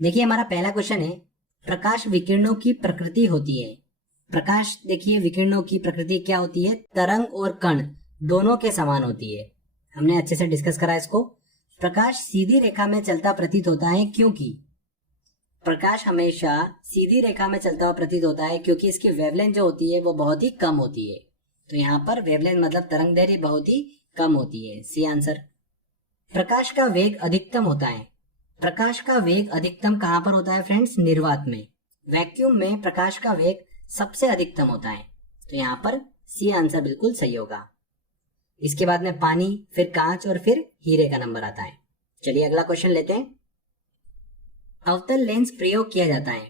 देखिए हमारा पहला क्वेश्चन है, प्रकाश विकिरणों की प्रकृति होती है। प्रकाश देखिए विकिरणों की प्रकृति क्या होती है, तरंग और कण दोनों के समान होती है। हमने अच्छे से डिस्कस करा इसको। प्रकाश सीधी रेखा में चलता प्रतीत होता है क्योंकि प्रकाश हमेशा सीधी रेखा में चलता हुआ प्रतीत होता है क्योंकि इसकी वेवलेंथ जो होती है वो बहुत ही कम होती है। तो यहाँ पर वेवलेंथ मतलब तरंग दैर्ध्य बहुत ही कम होती है, सी आंसर। प्रकाश का वेग अधिकतम होता है। प्रकाश का वेग अधिकतम कहां पर होता है फ्रेंड्स, निर्वात में। वैक्यूम में प्रकाश का वेग सबसे अधिकतम होता है। तो यहाँ पर सी आंसर बिल्कुल सही होगा। इसके बाद में पानी, फिर कांच और फिर हीरे का नंबर आता है। चलिए अगला क्वेश्चन लेते हैं। अवतल लेंस प्रयोग किया जाता है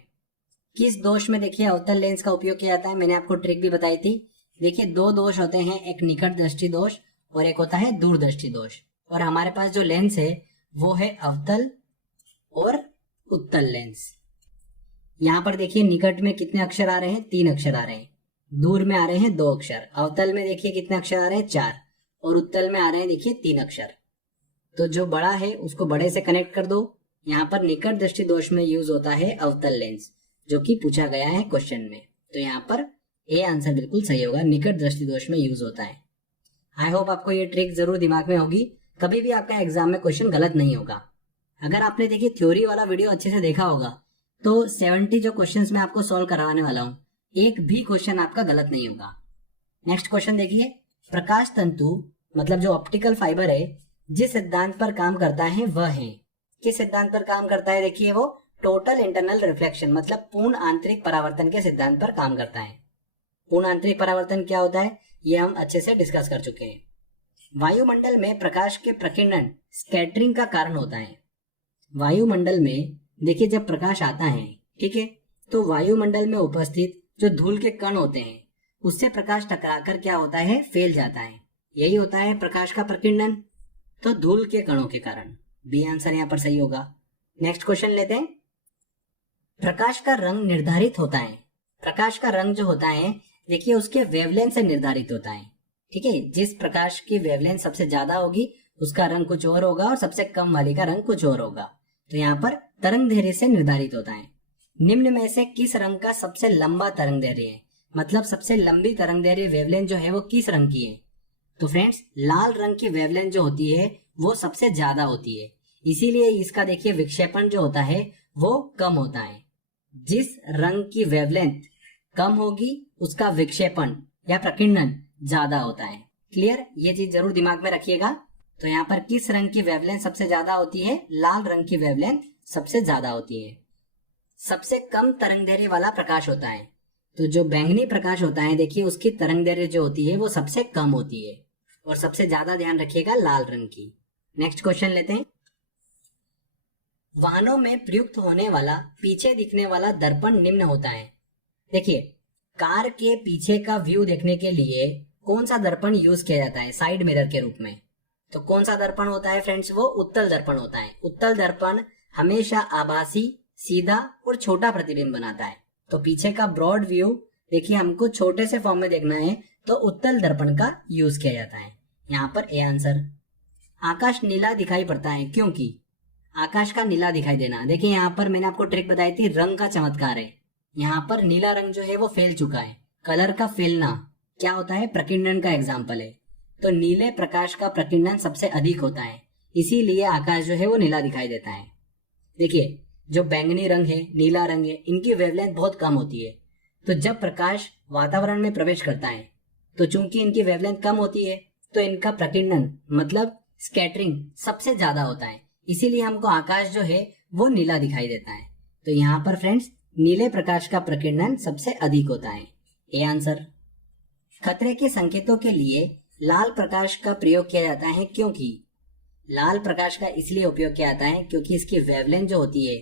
किस दोष में? देखिए अवतल लेंस का उपयोग किया जाता है, मैंने आपको ट्रिक भी बताई थी। देखिए दो दोष होते हैं, एक निकट दृष्टि दोष और एक होता है दूरदृष्टि दोष। और हमारे पास जो लेंस है वो है अवतल और उत्तल लेंस। यहाँ पर देखिए निकट में कितने अक्षर आ रहे हैं, 3 अक्षर आ रहे हैं। दूर में आ रहे हैं 2 अक्षर। अवतल में देखिए कितने अक्षर आ रहे हैं, 4। और उत्तल में आ रहे हैं देखिए 3 अक्षर। तो जो बड़ा है उसको बड़े से कनेक्ट कर दो। यहाँ पर निकट दृष्टि दोष में यूज होता है अवतल लेंस, जो कि पूछा गया है क्वेश्चन में। तो यहाँ पर ए आंसर बिल्कुल सही होगा, निकट दृष्टि दोष में यूज होता है। आई होप आपको ये ट्रिक जरूर दिमाग में होगी, कभी भी आपका एग्जाम में क्वेश्चन गलत नहीं होगा। अगर आपने देखिए थ्योरी वाला वीडियो अच्छे से देखा होगा तो 70 जो क्वेश्चंस मैं आपको सॉल्व करवाने वाला हूँ, एक भी क्वेश्चन आपका गलत नहीं होगा। नेक्स्ट क्वेश्चन देखिए, प्रकाश तंतु मतलब जो ऑप्टिकल फाइबर है जिस सिद्धांत पर काम करता है वह है। किस सिद्धांत पर काम करता है? देखिए वो टोटल इंटरनल रिफ्लेक्शन मतलब पूर्ण आंतरिक परावर्तन के सिद्धांत पर काम करता है। पूर्ण आंतरिक परावर्तन क्या होता है ये हम अच्छे से डिस्कस कर चुके हैं। वायुमंडल में प्रकाश के प्रकीर्णन स्कैटरिंग का कारण होता है। वायुमंडल में देखिए जब प्रकाश आता है, ठीक है, तो वायुमंडल में उपस्थित जो धूल के कण होते हैं उससे प्रकाश टकराकर क्या होता है, फैल जाता है। यही होता है प्रकाश का प्रकीर्णन। तो धूल के कणों के कारण, बी आंसर यहाँ पर सही होगा। नेक्स्ट क्वेश्चन लेते हैं। प्रकाश का रंग निर्धारित होता है। प्रकाश का रंग जो होता है देखिए उसके वेवलेंथ से निर्धारित होता है, ठीक है। जिस प्रकाश की वेवलेंथ सबसे ज्यादा होगी उसका रंग कुछ और होगा और सबसे कम वाली का रंग कुछ और होगा। तो यहाँ पर तरंग दैर्ध्य से निर्धारित होता है। निम्न में से किस रंग का सबसे लंबा तरंग दैर्ध्य है, मतलब सबसे लंबी तरंग दैर्ध्य वेवलेंथ जो है वो किस रंग की है? तो फ्रेंड्स लाल रंग की वेवलेंथ जो होती है वो सबसे ज्यादा होती है, इसीलिए इसका देखिए विक्षेपण जो होता है वो कम होता है। जिस रंग की वेवलेंथ कम होगी उसका विक्षेपण या प्रकीर्णन ज्यादा होता है। क्लियर, ये चीज जरूर दिमाग में रखिएगा। तो यहाँ पर किस रंग की वेवलेंथ सबसे ज्यादा होती है? लाल रंग की वेवलेंथ सबसे ज्यादा होती है। सबसे कम तरंग दैर्ध्य वाला प्रकाश होता है, तो जो बैंगनी प्रकाश होता है देखिए उसकी तरंग दैर्ध्य जो होती है वो सबसे कम होती है और सबसे ज्यादा ध्यान रखिएगा लाल रंग की। नेक्स्ट क्वेश्चन लेते हैं। वाहनों में प्रयुक्त होने वाला पीछे दिखने वाला दर्पण निम्न होता है। देखिए कार के पीछे का व्यू देखने के लिए कौन सा दर्पण यूज किया जाता है साइड मिरर के रूप में? तो कौन सा दर्पण होता है फ्रेंड्स? वो उत्तल दर्पण होता है। उत्तल दर्पण हमेशा आभासी, सीधा और छोटा प्रतिबिंब बनाता है। तो पीछे का ब्रॉड व्यू देखिए हमको छोटे से फॉर्म में देखना है तो उत्तल दर्पण का यूज किया जाता है। यहाँ पर ए आंसर। आकाश नीला दिखाई पड़ता है क्योंकि आकाश का नीला दिखाई देना, देखिए यहाँ पर मैंने आपको ट्रिक बताई थी, रंग का चमत्कार है। यहाँ पर नीला रंग जो है वो फैल चुका है। कलर का फैलना क्या होता है? प्रकीर्णन का एग्जाम्पल है। तो नीले प्रकाश का प्रकीर्णन सबसे अधिक होता है, इसीलिए आकाश जो है वो नीला दिखाई देता है। देखिए जो बैंगनी रंग है, नीला रंग है, इनकी वेवलेंथ बहुत कम होती है। तो जब प्रकाश वातावरण में प्रवेश करता है तो चूंकि इनकी वेवलेंथ कम होती है तो इनका प्रकीर्णन मतलब स्कैटरिंग सबसे ज्यादा होता है, इसीलिए हमको आकाश जो है वो नीला दिखाई देता है। तो यहाँ पर फ्रेंड्स नीले प्रकाश का प्रकीर्णन सबसे अधिक होता है, ए आंसर। खतरे के संकेतों के लिए लाल प्रकाश का प्रयोग किया जाता है क्योंकि लाल प्रकाश का इसलिए उपयोग किया जाता है क्योंकि इसकी वेवलेंथ जो होती है,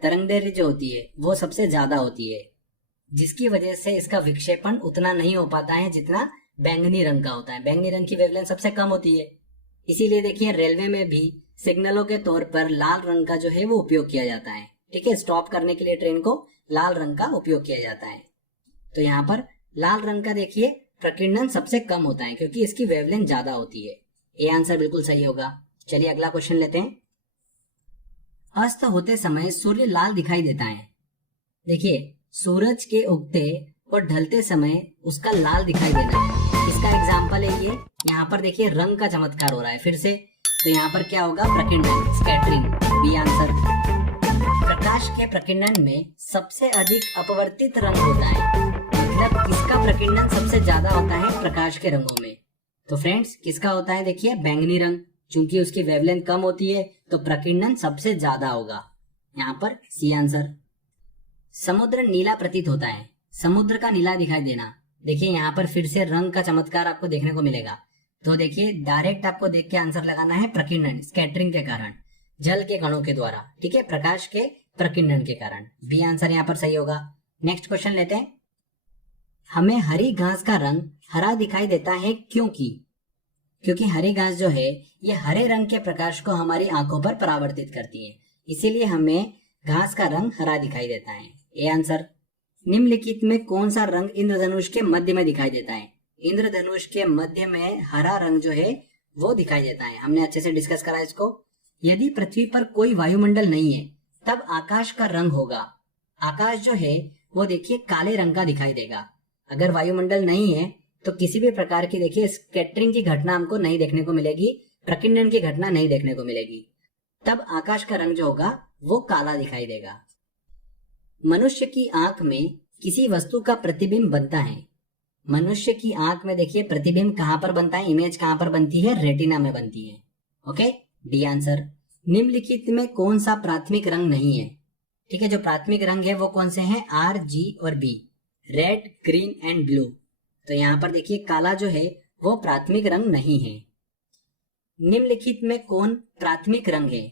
तरंग दैर्ध्य जो होती है वो सबसे ज्यादा होती है, जिसकी वजह से इसका विक्षेपण उतना नहीं हो पाता है जितना बैंगनी रंग का होता है। बैंगनी रंग की वेवलेंथ सबसे कम होती है, इसीलिए देखिए रेलवे में भी सिग्नलों के तौर पर लाल रंग का जो है वो उपयोग किया जाता है, ठीक है। स्टॉप करने के लिए ट्रेन को लाल रंग का उपयोग किया जाता है। तो यहाँ पर लाल रंग का देखिए प्रकीर्णन सबसे कम होता है क्योंकि इसकी वेवलेंथ ज्यादा होती है। ए आंसर बिल्कुल सही होगा। चलिए अगला क्वेश्चन लेते हैं। अस्त होते समय सूर्य लाल दिखाई देता है। देखिए, सूरज के उगते और ढलते समय उसका लाल दिखाई देना है। इसका एग्जाम्पल है ये। यहाँ पर देखिए रंग का चमत्कार हो रहा है फिर से, तो यहाँ पर क्या होगा? प्रकीर्णन, स्कैटरिंग, बी आंसर। प्रकाश के प्रकीर्णन में सबसे अधिक अपवर्तित रंग होता है, मतलब किसका प्रकीर्णन सबसे ज्यादा होता है प्रकाश के रंगों में? तो फ्रेंड्स किसका होता है? देखिए बैंगनी रंग, चूंकि उसकी वेवलेंथ कम होती है तो प्रकीर्णन सबसे ज्यादा होगा। यहाँ पर सी आंसर। समुद्र नीला प्रतीत होता है, समुद्र का नीला दिखाई देना। देखिए यहाँ पर फिर से रंग का चमत्कार आपको देखने को मिलेगा। तो देखिए डायरेक्ट आपको देख के आंसर लगाना है प्रकीर्णन, स्कैटरिंग के कारण, जल के कणों के द्वारा, ठीक है, प्रकाश के प्रकीर्णन के कारण। बी आंसर यहाँ पर सही होगा। नेक्स्ट क्वेश्चन लेते हैं। हमें हरी घास का रंग हरा दिखाई देता है क्योंकि हरी घास जो है ये हरे रंग के प्रकाश को हमारी आंखों पर परावर्तित करती है, इसीलिए हमें घास का रंग हरा दिखाई देता है। A answer. निम्नलिखित में कौन सा रंग इंद्रधनुष के मध्य में दिखाई देता है? इंद्रधनुष के मध्य में हरा रंग जो है वो दिखाई देता है। हमने अच्छे से डिस्कस करा इसको। यदि पृथ्वी पर कोई वायुमंडल नहीं है तब आकाश का रंग होगा, आकाश जो है वो देखिए काले रंग का दिखाई देगा। अगर वायुमंडल नहीं है तो किसी भी प्रकार की देखिए स्कैटरिंग की घटना हमको नहीं देखने को मिलेगी, प्रकीर्णन की घटना नहीं देखने को मिलेगी। तब आकाश का रंग जो होगा वो काला दिखाई देगा। मनुष्य की आंख में किसी वस्तु का प्रतिबिंब बनता है। मनुष्य की आंख में देखिए प्रतिबिंब कहां पर बनता है? इमेज कहां पर बनती है? रेटिना में बनती है। Okay, D answer. निम्नलिखित में कौन सा प्राथमिक रंग नहीं है? ठीक है, जो प्राथमिक रंग है वो कौन से हैं? आर, जी और B, red, green and blue. तो यहाँ पर देखिए काला जो है वो प्राथमिक रंग नहीं है। निम्नलिखित में कौन प्राथमिक रंग है?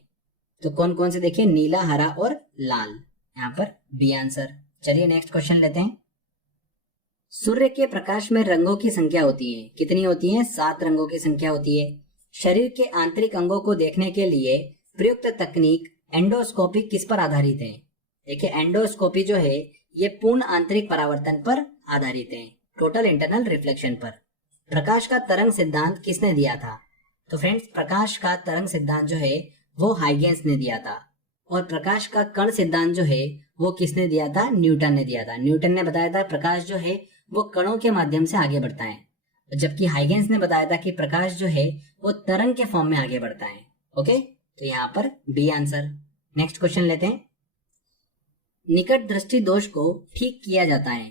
तो कौन कौन से? देखिए नीला, हरा और लाल। यहाँ पर बी आंसर। चलिए नेक्स्ट क्वेश्चन लेते हैं। सूर्य के प्रकाश में रंगों की संख्या होती है, कितनी होती है? 7 रंगों की संख्या होती है। शरीर के आंतरिक अंगों को देखने के लिए प्रयुक्त तकनीक एंडोस्कोपी किस पर आधारित है? देखिए एंडोस्कोपी जो है ये पूर्ण आंतरिक परावर्तन पर आधारित है, टोटल इंटरनल रिफ्लेक्शन पर। प्रकाश का तरंग सिद्धांत किसने दिया था? तो फ्रेंड्स प्रकाश का तरंग सिद्धांत जो है वो हाइगेंस ने दिया था। और प्रकाश का कण सिद्धांत जो है वो किसने दिया था? न्यूटन ने दिया था। न्यूटन ने बताया था प्रकाश जो है वो कणों के माध्यम से आगे बढ़ता है, जबकि हाइगेंस ने बताया था कि प्रकाश जो है वो तरंग के फॉर्म में आगे बढ़ता है। ओके, तो यहाँ पर बी आंसर। नेक्स्ट क्वेश्चन लेते हैं। निकट दृष्टि दोष को ठीक किया जाता है।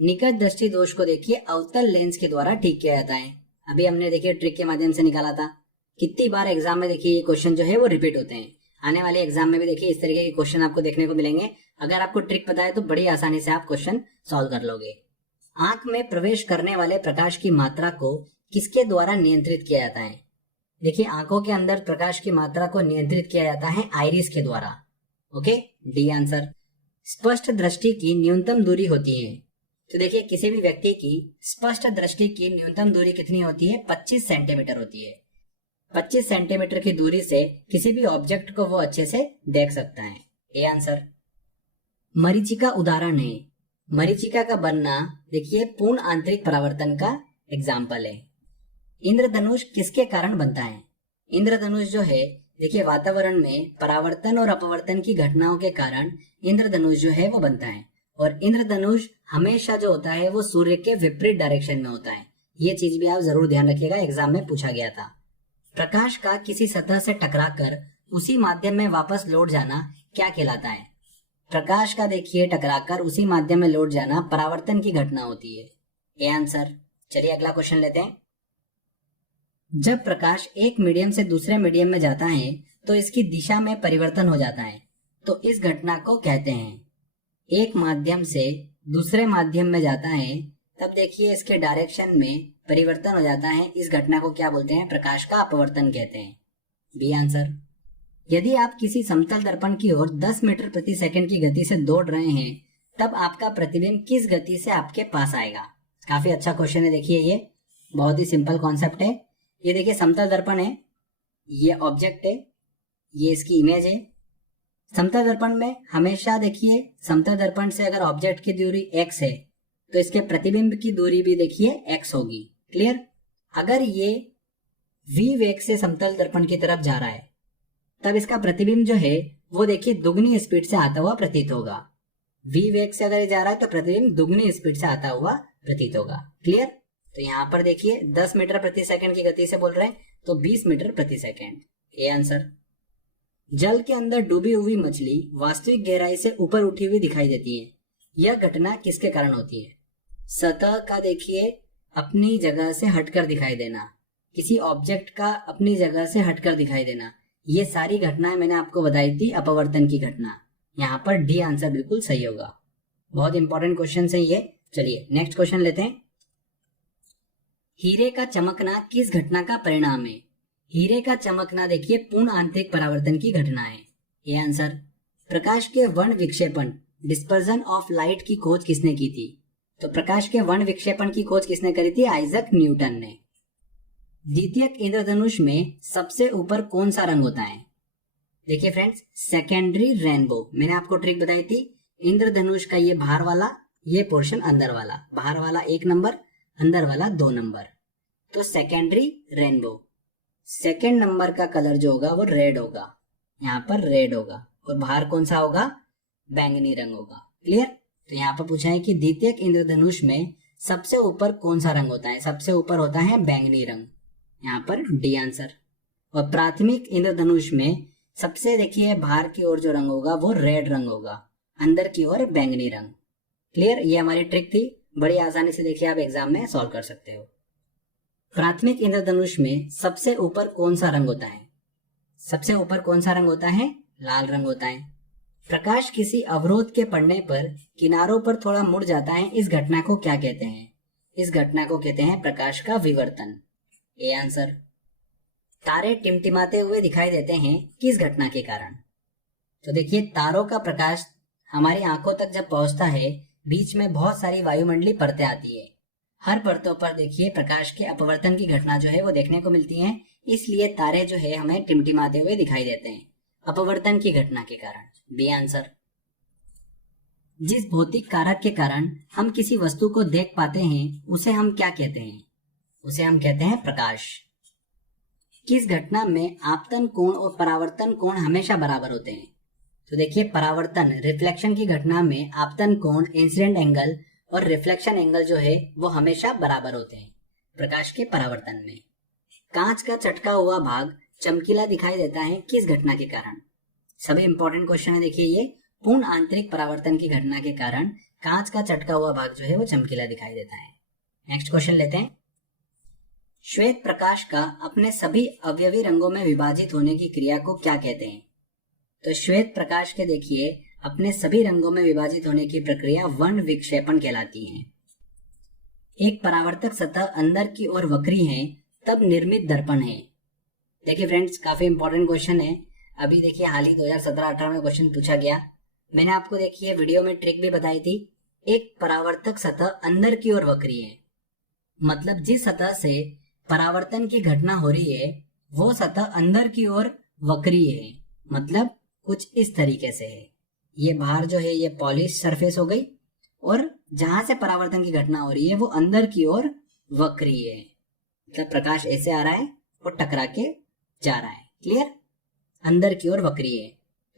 निकट दृष्टि दोष को देखिए अवतल लेंस के द्वारा ठीक किया जाता है। अभी हमने देखिए ट्रिक के माध्यम से निकाला था। कितनी बार एग्जाम में देखिए ये क्वेश्चन जो है वो रिपीट होते हैं। आने वाले एग्जाम में भी देखिए इस तरीके के क्वेश्चन आपको देखने को मिलेंगे। अगर आपको ट्रिक पता है तो बड़ी आसानी से आप क्वेश्चन सॉल्व कर लोगे। आंख में प्रवेश करने वाले प्रकाश की मात्रा को किसके द्वारा नियंत्रित किया जाता है? देखिए आंखों के अंदर प्रकाश की मात्रा को नियंत्रित किया जाता है आइरिस के द्वारा। Okay, D answer. स्पष्ट दृष्टि की न्यूनतम दूरी होती है। तो देखिए किसी भी व्यक्ति की स्पष्ट दृष्टि की न्यूनतम दूरी कितनी होती है? 25 सेंटीमीटर होती है। 25 सेंटीमीटर की दूरी से किसी भी ऑब्जेक्ट को वो अच्छे से देख सकता है। A answer. मरीचिका उदाहरण है। मरीचिका का बनना देखिए पूर्ण आंतरिक परावर्तन का एग्जाम्पल है। इंद्रधनुष किसके कारण बनता है? इंद्रधनुष जो है देखिए वातावरण में परावर्तन और अपवर्तन की घटनाओं के कारण इंद्रधनुष जो है वो बनता है। और इंद्रधनुष हमेशा जो होता है वो सूर्य के विपरीत डायरेक्शन में होता है। ये चीज भी आप जरूर ध्यान रखिएगा, एग्जाम में पूछा गया था। प्रकाश का किसी सतह से टकराकर उसी माध्यम में वापस लौट जाना क्या कहलाता है? प्रकाश का देखिए टकराकर उसी माध्यम में लौट जाना परावर्तन की घटना होती है। A answer. चलिए अगला क्वेश्चन लेते हैं। जब प्रकाश एक मीडियम से दूसरे मीडियम में जाता है तो इसकी दिशा में परिवर्तन हो जाता है, तो इस घटना को कहते हैं। एक माध्यम से दूसरे माध्यम में जाता है तब देखिए इसके डायरेक्शन में परिवर्तन हो जाता है, इस घटना को क्या बोलते हैं? प्रकाश का अपवर्तन कहते हैं। B answer. यदि आप किसी समतल दर्पण की ओर 10 मीटर प्रति सेकंड की गति से दौड़ रहे हैं तब आपका प्रतिबिंब किस गति से आपके पास आएगा? काफी अच्छा क्वेश्चन है। देखिए ये बहुत ही सिंपल कॉन्सेप्ट है। ये देखिए समतल दर्पण है, ये ऑब्जेक्ट है, ये इसकी इमेज है। समतल दर्पण में हमेशा देखिए समतल दर्पण से अगर ऑब्जेक्ट की दूरी x है तो इसके प्रतिबिंब की दूरी भी देखिए x होगी। क्लियर? अगर ये v वेग से समतल दर्पण की तरफ जा रहा है तब इसका प्रतिबिंब जो है वो देखिए दुगनी स्पीड से आता हुआ प्रतीत होगा। v वेग से अगर जा रहा है तो प्रतिबिंब दुगनी स्पीड से आता हुआ प्रतीत होगा। क्लियर? तो यहाँ पर देखिए 10 मीटर प्रति सेकंड की गति से बोल रहे हैं तो 20 मीटर प्रति सेकंड, ये आंसर। जल के अंदर डूबी हुई मछली वास्तविक गहराई से ऊपर उठी हुई दिखाई देती है, यह घटना किसके कारण होती है? सतह का देखिए अपनी जगह से हटकर दिखाई देना, किसी ऑब्जेक्ट का अपनी जगह से हटकर दिखाई देना, ये सारी घटनाएं मैंने आपको बताई थी अपवर्तन की घटना। यहाँ पर डी आंसर बिल्कुल सही होगा। बहुत इंपॉर्टेंट क्वेश्चन है ये। चलिए नेक्स्ट क्वेश्चन लेते हैं। हीरे का चमकना किस घटना का परिणाम है? हीरे का चमकना देखिए पूर्ण आंतरिक परावर्तन की घटना है, ये आंसर। प्रकाश के वर्ण विक्षेपण डिस्पर्जन ऑफ लाइट की खोज किसने की थी? तो प्रकाश के वर्ण विक्षेपण की खोज किसने करी थी? आइजक न्यूटन ने। द्वितीयक इंद्रधनुष में सबसे ऊपर कौन सा रंग होता है? देखिए फ्रेंड्स, सेकेंडरी रेनबो। मैंने आपको ट्रिक बताई थी, इंद्रधनुष का ये बाहर वाला, ये पोर्शन अंदर वाला, बाहर वाला 1 नंबर, अंदर वाला 2 नंबर, तो सेकेंडरी रेनबो। सेकेंड नंबर का कलर जो होगा वो रेड होगा, यहाँ पर रेड होगा, और बाहर कौन सा होगा? बैंगनी रंग होगा। क्लियर? तो यहाँ पर पूछा है कि द्वितीयक इंद्रधनुष में सबसे ऊपर कौन सा रंग होता है? सबसे ऊपर होता है बैंगनी रंग, यहाँ पर डी आंसर। और प्राथमिक इंद्रधनुष में सबसे देखिए बाहर की ओर जो रंग होगा वो रेड रंग होगा, अंदर की ओर बैंगनी रंग। क्लियर? ये हमारी ट्रिक थी, बड़ी आसानी से देखिए आप एग्जाम में सॉल्व कर सकते हो। प्राथमिक इंद्रधनुष में सबसे ऊपर कौन सा रंग होता है? सबसे ऊपर कौन सा रंग होता है? लाल रंग होता है। प्रकाश किसी अवरोध के पड़ने पर किनारों पर थोड़ा मुड़ जाता है, इस घटना को क्या कहते हैं? इस घटना को कहते हैं प्रकाश का विवर्तन, ये आंसर। तारे टिमटिमाते हुए दिखाई देते हैं किस घटना के कारण? तो देखिए तारों का प्रकाश हमारी आंखों तक जब पहुंचता है, बीच में बहुत सारी वायुमंडलीय परतें आती है, हर परतों पर देखिए प्रकाश के अपवर्तन की घटना जो है वो देखने को मिलती है, इसलिए तारे जो है हमें टिमटिमाते हुए दिखाई देते हैं अपवर्तन की घटना के कारण, बी आंसर। जिस भौतिक कारक के कारण हम किसी वस्तु को देख पाते हैं उसे हम क्या कहते हैं? उसे हम कहते हैं प्रकाश। किस घटना में आपतन कोण और परावर्तन कोण हमेशा बराबर होते हैं? तो देखिए परावर्तन रिफ्लेक्शन की घटना में आपतन कोण, इंसिडेंट एंगल और रिफ्लेक्शन एंगल जो है वो हमेशा बराबर होते हैं प्रकाश के परावर्तन में। कांच का चटका हुआ भाग चमकीला दिखाई देता है किस घटना के कारण? सभी इंपॉर्टेंट क्वेश्चन है देखिए ये। पूर्ण आंतरिक परावर्तन की घटना के कारण कांच का चटका हुआ भाग जो है वो चमकीला दिखाई देता है। नेक्स्ट क्वेश्चन लेते हैं। श्वेत प्रकाश का अपने सभी अवयवी रंगों में विभाजित होने की क्रिया को क्या कहते हैं? तो श्वेत प्रकाश के देखिए अपने सभी रंगों में विभाजित होने की प्रक्रिया वर्ण विक्षेपण कहलाती है। एक परावर्तक सतह अंदर की ओर वक्री है तब निर्मित दर्पण है। देखिए फ्रेंड्स, काफी इंपॉर्टेंट क्वेश्चन है। अभी देखिए हाल ही 2017-18 में क्वेश्चन पूछा गया। मैंने आपको देखिए वीडियो में ट्रिक भी बताई थी। एक परावर्तक सतह अंदर की ओर वक्री है, मतलब जिस सतह से परावर्तन की घटना हो रही है वो सतह अंदर की ओर वक्री है, मतलब कुछ इस तरीके से है। ये बाहर जो है ये पॉलिश सरफेस हो गई, और जहां से परावर्तन की घटना हो रही है वो अंदर की ओर वक्री है, मतलब प्रकाश ऐसे आ रहा है और टकरा के जा रहा है। क्लियर? अंदर की ओर वक्री है।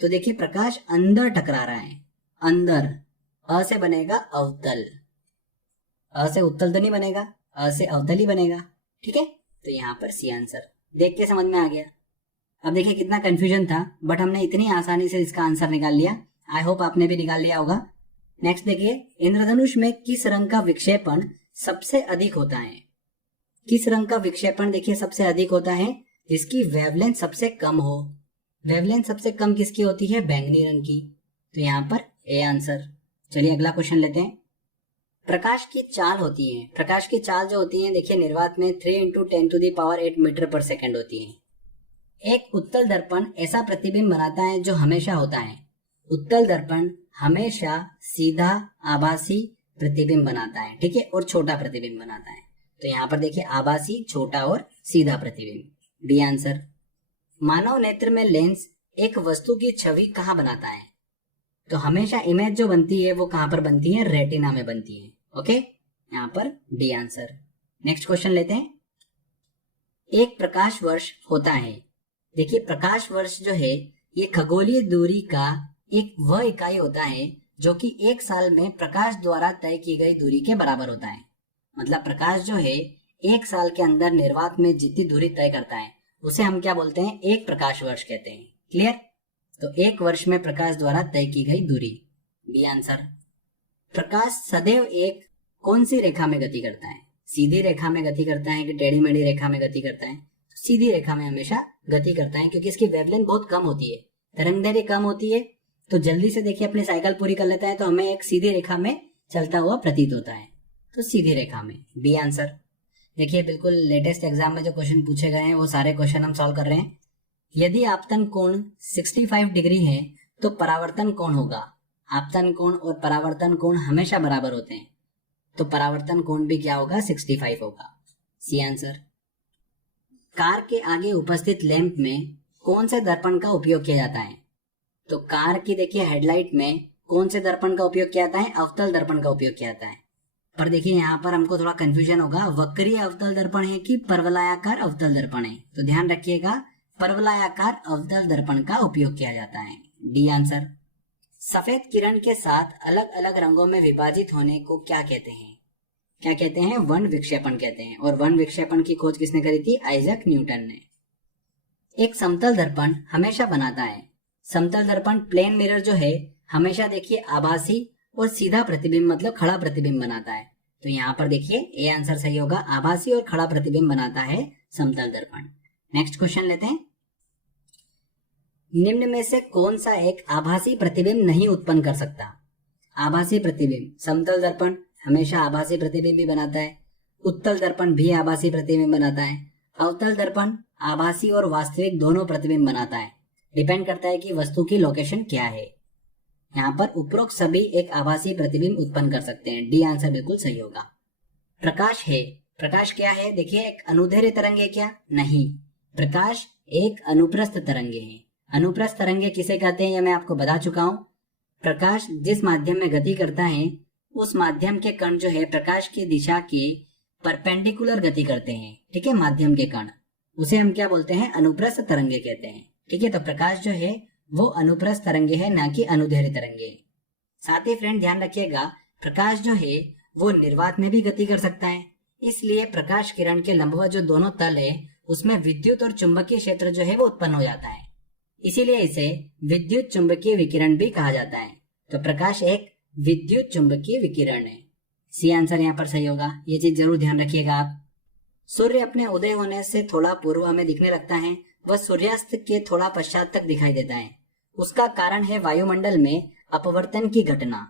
तो देखिए प्रकाश अंदर टकरा रहा है, अंदर। अ से बनेगा अवतल, अ से उत्तल तो नहीं बनेगा, अ से अवतल ही बनेगा। ठीक है, तो यहाँ पर सी आंसर देख के समझ में आ गया। अब देखिए कितना कंफ्यूजन था, बट हमने इतनी आसानी से इसका आंसर निकाल लिया। आई होप आपने भी निकाल लिया होगा। नेक्स्ट देखिए, इंद्रधनुष में किस रंग का विक्षेपण सबसे अधिक होता है? किस रंग का विक्षेपण देखिए सबसे अधिक होता है? जिसकी वेवलेंथ सबसे कम हो। वेवलेंथ सबसे कम किसकी होती है? बैंगनी रंग की। तो यहाँ पर ए आंसर। चलिए अगला क्वेश्चन लेते हैं। प्रकाश की चाल होती है, प्रकाश की चाल जो होती है देखिए निर्वात में 3 × 10⁸ मीटर पर सेकेंड होती है। एक उत्तल दर्पण ऐसा प्रतिबिंब बनाता है जो हमेशा होता है। उत्तल दर्पण हमेशा सीधा आभासी प्रतिबिंब बनाता है, ठीक है, और छोटा प्रतिबिंब बनाता है। तो यहाँ पर देखिए आभासी, छोटा और सीधा प्रतिबिंब, डी आंसर। मानव नेत्र में लेंस एक वस्तु की छवि कहाँ बनाता है? तो हमेशा इमेज जो बनती है वो कहाँ पर बनती है? रेटिना में बनती है। ओके, यहाँ पर डी आंसर। नेक्स्ट क्वेश्चन लेते हैं। एक प्रकाश वर्ष होता है, देखिए प्रकाश वर्ष जो है ये खगोलीय दूरी का एक वह इकाई होता है जो कि एक साल में प्रकाश द्वारा तय की गई दूरी के बराबर होता है। मतलब प्रकाश जो है एक साल के अंदर निर्वात में जितनी दूरी तय करता है उसे हम क्या बोलते हैं, एक प्रकाश वर्ष कहते हैं। क्लियर? तो एक वर्ष में प्रकाश द्वारा तय की गई दूरी, बी आंसर। प्रकाश सदैव एक कौन सी रेखा में गति करता है? सीधी रेखा में गति करता है कि टेढ़ी मेढ़ी रेखा में गति करता है? तो सीधी रेखा में हमेशा गति करता है, क्योंकि इसकी वेवलेंथ बहुत कम होती है, तरंगदैर्घ्य कम होती है, तो जल्दी से देखिए अपनी साइकिल पूरी कर लेता है, तो हमें एक सीधी रेखा में चलता हुआ प्रतीत होता है, तो सीधी रेखा में, बी आंसर। देखिए बिल्कुल लेटेस्ट एग्जाम में जो क्वेश्चन पूछे गए हैं वो सारे क्वेश्चन हम सॉल्व कर रहे हैं। यदि आपतन कोण 65 डिग्री है तो परावर्तन कोण होगा। आपतन कोण और परावर्तन कोण हमेशा बराबर होते हैं, तो परावर्तन कोण भी क्या होगा, 65 होगा, सी आंसर। कार के आगे उपस्थित लैंप में कौन से दर्पण का उपयोग किया जाता है? तो कार की देखिए हेडलाइट में कौन से दर्पण का उपयोग किया जाता है? अवतल दर्पण का उपयोग किया जाता है। पर देखिए यहाँ पर हमको थोड़ा कंफ्यूजन होगा, वक्रीय अवतल दर्पण है कि परवलयाकार अवतल दर्पण है? तो ध्यान रखिएगा, परवलयाकार अवतल दर्पण का उपयोग किया जाता है, डी आंसर। सफेद किरण के साथ अलग अलग रंगों में विभाजित होने को क्या कहते हैं? क्या कहते हैं? वर्ण विक्षेपण कहते हैं। और वर्ण विक्षेपण की खोज किसने करी थी? आइजैक न्यूटन ने। एक समतल दर्पण हमेशा बनाता है। समतल दर्पण प्लेन मिरर जो है हमेशा देखिए आभासी और सीधा प्रतिबिंब मतलब खड़ा प्रतिबिंब बनाता है। तो यहाँ पर देखिए ए आंसर सही होगा, आभासी और खड़ा प्रतिबिंब बनाता है समतल दर्पण। नेक्स्ट क्वेश्चन लेते हैं। निम्न में से कौन सा एक आभासी प्रतिबिंब नहीं उत्पन्न कर सकता? आभासी प्रतिबिंब, समतल दर्पण हमेशा आभासी प्रतिबिंब भी बनाता है, उत्तल दर्पण भी आभासी प्रतिबिंब बनाता है, अवतल दर्पण आभासी और वास्तविक दोनों प्रतिबिंब बनाता है। डिपेंड करता है कि वस्तु की लोकेशन क्या है। यहाँ पर उपरोक्त सभी एक आभासी प्रतिबिंब उत्पन्न कर सकते हैं, डी आंसर बिल्कुल सही होगा। प्रकाश है, प्रकाश क्या है? देखिए एक अनुदैर्घ्य तरंग है क्या? नहीं, प्रकाश एक अनुप्रस्थ तरंगे है। अनुप्रस्थ तरंगे किसे कहते हैं, यह मैं आपको बता चुका हूँ। प्रकाश जिस माध्यम में गति करता है उस माध्यम के कण जो है प्रकाश की दिशा के परपेंडिकुलर गति करते हैं, ठीक है, माध्यम के कण, उसे हम क्या बोलते हैं? अनुप्रस्थ तरंगे कहते हैं, ठीक है। तो प्रकाश जो है वो अनुप्रस्थ तरंगे है, ना कि अनुदैर्घ्य तरंगे। साथ ही फ्रेंड ध्यान रखिएगा, प्रकाश जो है वो निर्वात में भी गति कर सकता है, इसलिए प्रकाश किरण के लंबवत जो दोनों तल है उसमें विद्युत और चुंबकीय क्षेत्र जो है वो उत्पन्न हो जाता है, इसीलिए इसे विद्युत चुंबकीय विकिरण भी कहा जाता है। तो प्रकाश एक विद्युत चुंबकीय विकिरण है, सी आंसर यहाँ पर सही होगा। ये चीज जरूर ध्यान रखिएगा आप। सूर्य अपने उदय होने से थोड़ा पूर्व हमें दिखने लगता है, वह सूर्यास्त के थोड़ा पश्चात तक दिखाई देता है। उसका कारण है वायुमंडल में अपवर्तन की घटना।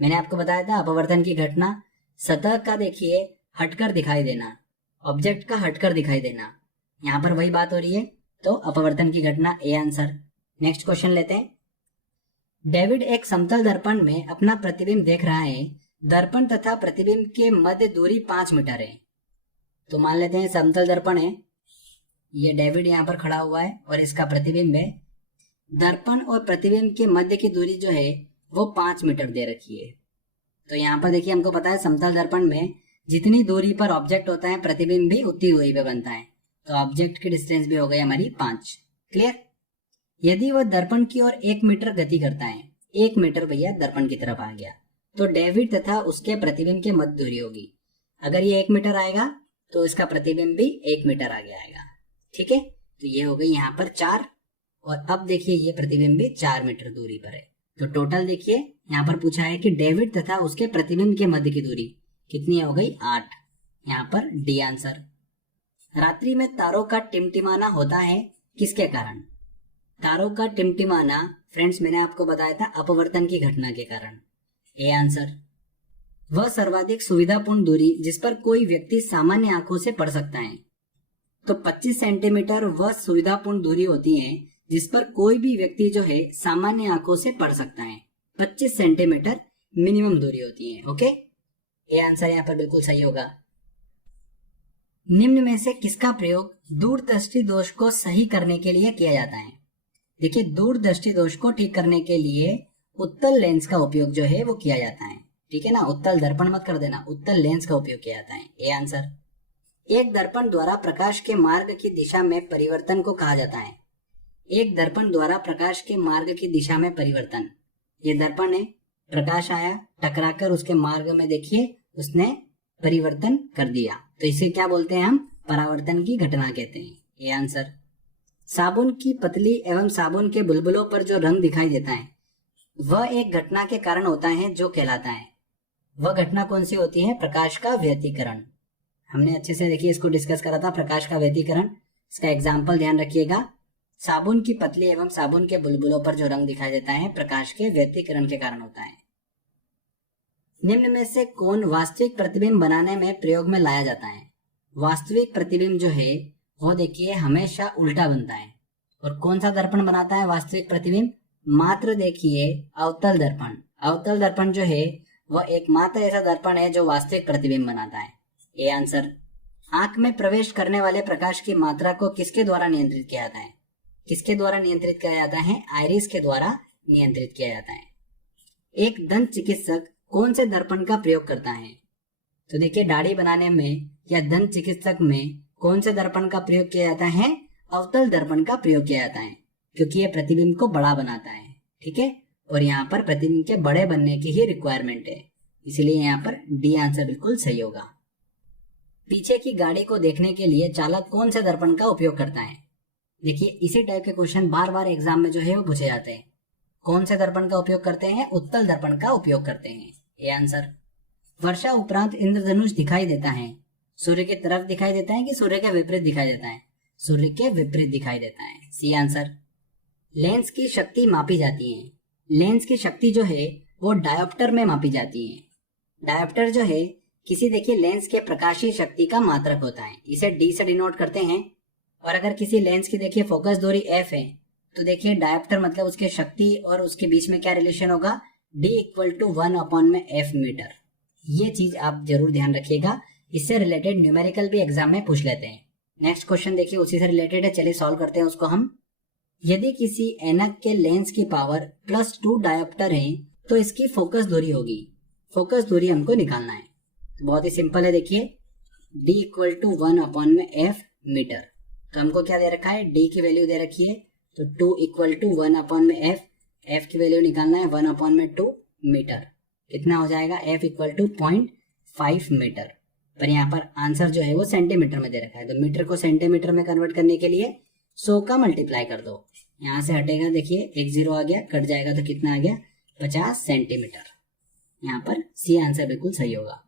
मैंने आपको बताया था अपवर्तन की घटना, सतह का देखिए हटकर दिखाई देना, ऑब्जेक्ट का हटकर दिखाई देना, यहाँ पर वही बात हो रही है, तो अपवर्तन की घटना, ए आंसर। नेक्स्ट क्वेश्चन लेते हैं। डेविड एक समतल दर्पण में अपना प्रतिबिंब देख रहा है, दर्पण तथा प्रतिबिंब के मध्य दूरी 5 मीटर है। तो मान लेते हैं समतल दर्पण है, ये डेविड यहाँ पर खड़ा हुआ है और इसका प्रतिबिंब है, दर्पण और प्रतिबिंब के मध्य की दूरी जो है वो 5 मीटर दे रखी है। तो यहाँ पर देखिए हमको पता है समतल दर्पण में जितनी दूरी पर ऑब्जेक्ट होता है प्रतिबिंब भी उतनी दूरी पे बनता है, तो ऑब्जेक्ट की डिस्टेंस भी हो गई हमारी 5। क्लियर? यदि वह दर्पण की ओर 1 मीटर गति करता है, 1 मीटर भैया दर्पण की तरफ आ गया, तो डेविड तथा उसके प्रतिबिंब के मध्य दूरी होगी, अगर ये 1 मीटर आएगा तो इसका प्रतिबिंब भी 1 मीटर आगे आएगा, ठीक है। तो ये हो गई यहाँ पर 4, और अब देखिए ये प्रतिबिंब भी 4 मीटर दूरी पर है। तो टोटल देखिए यहाँ पर पूछा है कि डेविड तथा उसके प्रतिबिंब के मध्य की दूरी कितनी हो गई? 8, यहाँ पर डी आंसर। रात्रि में तारों का टिमटिमाना होता है किसके कारण? तारों का टिमटिमाना फ्रेंड्स मैंने आपको बताया था अपवर्तन की घटना के कारण, ए आंसर। वह सर्वाधिक सुविधापूर्ण दूरी जिस पर कोई व्यक्ति सामान्य आंखों से पढ़ सकता है, तो 25 सेंटीमीटर वह सुविधापूर्ण दूरी होती है जिस पर कोई भी व्यक्ति जो है सामान्य आंखों से पढ़ सकता है। 25 सेंटीमीटर मिनिमम दूरी होती है, ओके। ये आंसर यहाँ पर बिल्कुल सही होगा। निम्न में से किसका प्रयोग दूरदृष्टि दोष को सही करने के लिए किया जाता है? देखिए दूरदृष्टि दोष को ठीक करने के लिए उत्तल लेंस का उपयोग जो है वो किया जाता है, ठीक है ना, उत्तल दर्पण मत कर देना, उत्तल लेंस का उपयोग किया जाता है, ये आंसर। एक दर्पण द्वारा प्रकाश के मार्ग की दिशा में परिवर्तन को कहा जाता है। एक दर्पण द्वारा प्रकाश के मार्ग की दिशा में परिवर्तन। ये दर्पण है, प्रकाश आया, टकराकर उसके मार्ग में देखिए उसने परिवर्तन कर दिया, तो इसे क्या बोलते हैं हम? परावर्तन की घटना कहते हैं। ये आंसर। साबुन की पतली एवं साबुन के बुलबुलों पर जो रंग दिखाई देता है वह एक घटना के कारण होता है जो कहलाता है। वह घटना कौन सी होती है? प्रकाश का व्यतिकरण। हमने अच्छे से देखिए इसको डिस्कस करा था, प्रकाश का व्यतिकरण। इसका एग्जाम्पल ध्यान रखिएगा। साबुन की पतली एवं साबुन के बुलबुलों पर जो रंग दिखाई देता है प्रकाश के व्यतिकरण के कारण होता है। निम्न में से कौन वास्तविक प्रतिबिंब बनाने में प्रयोग में लाया जाता है? वास्तविक प्रतिबिंब जो है वो देखिए हमेशा उल्टा बनता है। और कौन सा दर्पण बनाता है वास्तविक प्रतिबिंब? मात्र देखिए अवतल दर्पण। अवतल दर्पण जो है वह एकमात्र ऐसा दर्पण है जो वास्तविक प्रतिबिंब बनाता है। ये आंसर। आंख में प्रवेश करने वाले प्रकाश की मात्रा को किसके द्वारा नियंत्रित किया जाता है? किसके द्वारा नियंत्रित किया जाता है? आइरिस के द्वारा नियंत्रित किया जाता है। एक दंत चिकित्सक कौन से दर्पण का प्रयोग करता है? तो देखिए दाढ़ी बनाने में या दंत चिकित्सक में कौन से दर्पण का प्रयोग किया जाता है? अवतल दर्पण का प्रयोग किया जाता है, क्योंकि यह प्रतिबिंब को बड़ा बनाता है। ठीक है, और यहाँ पर प्रतिबिंब के बड़े बनने की ही रिक्वायरमेंट है, इसलिए यहाँ पर डी आंसर बिल्कुल सही होगा। पीछे की गाड़ी को देखने के लिए चालक कौन से दर्पण का उपयोग करता है? देखिए इसी टाइप के क्वेश्चन बार बार एग्जाम में जो है वो पूछे जाते हैं। कौन से दर्पण का उपयोग करते हैं? उत्तल दर्पण का उपयोग करते हैं। ये आंसर। वर्षा उपरांत इंद्रधनुष दिखाई देता है, सूर्य की तरफ दिखाई देता है कि सूर्य के विपरीत दिखाई देता है? सूर्य के विपरीत दिखाई देता है। C answer. लेंस की शक्ति मापी जाती है। लेंस की शक्ति जो है वो डायोप्टर में मापी जाती है। डायोप्टर जो है किसी देखिए लेंस के प्रकाशीय शक्ति का मात्रक होता है, इसे डी से डिनोट करते हैं। और अगर किसी लेंस की देखिए फोकस दूरी एफ है तो देखिए डायोप्टर मतलब उसके शक्ति और उसके बीच में क्या रिलेशन होगा? D इक्वल टू 1 में एफ मीटर। ये चीज आप जरूर ध्यान रखिएगा, इससे रिलेटेड न्यूमेरिकल भी एग्जाम में पूछ लेते हैं। नेक्स्ट क्वेश्चन देखिए उसी से रिलेटेड है, चलिए सॉल्व करते हैं उसको हम। यदि किसी ऐनक के लेंस की पावर +2 डायोप्टर है तो इसकी फोकस दूरी होगी। फोकस दूरी हमको निकालना है, तो बहुत ही सिंपल है। देखिए D इक्वल टू 1 में एफ मीटर, तो हमको क्या दे रखा है? D की वैल्यू दे रखी है, तो 2 इक्वल टू 1 में एफ की वैल्यू निकालना है 1 में 2 मीटर। कितना हो जाएगा? F equal to 0.5 metre. पर यहाँ पर आंसर जो है वो सेंटीमीटर में दे रखा है, तो मीटर को सेंटीमीटर में कन्वर्ट करने के लिए 100 का मल्टीप्लाई कर दो। यहाँ से हटेगा, देखिए एक 0 आ गया, कट जाएगा तो कितना आ गया? 50 सेंटीमीटर। यहाँ पर सी आंसर बिल्कुल सही होगा।